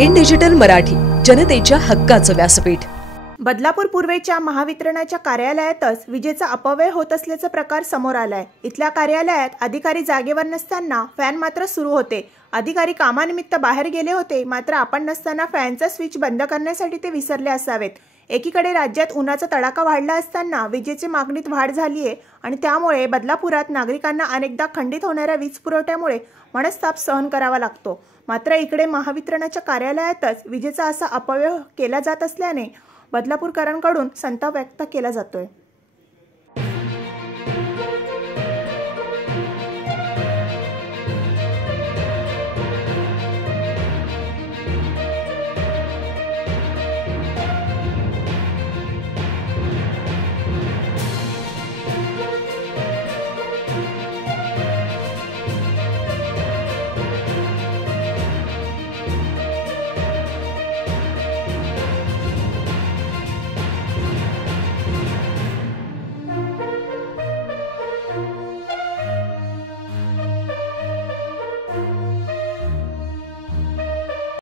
In digital Marathi, जनतेच्या हक्काचं व्यासपीठ। बदलापूर पूर्वेच्या महावितरणाच्या कार्यालयातच विजेचा अपव्यय होत असल्याचा प्रकार समोर आलाय। इथल्या कार्यालयात अधिकारी जागेवर नसताना फॅन मात्र सुरू होते। अधिकारी कामानिमित्त बाहेर गेले होते, मात्र आपण नसताना फॅनचा स्विच बंद करण्यासाठी ते विसरले असावेत। एकीकडे राज्यात उन्हाचा तडाखा वाढला असताना विजेची मागणीत वाढ झाली आहे आणि त्यामुळे बदलापुरात नागरिकांना अनेकदा खंडित होणाऱ्या वीज पुरवठ्यामुळे मनस्ताप सहन करावा लागतो। मात्र इकडे महावितरणाच्या कार्यालयातच विजेचा असा अपव्यय केला जात असल्याने बदलापूरकरांकडून संताप व्यक्त केला जातोय।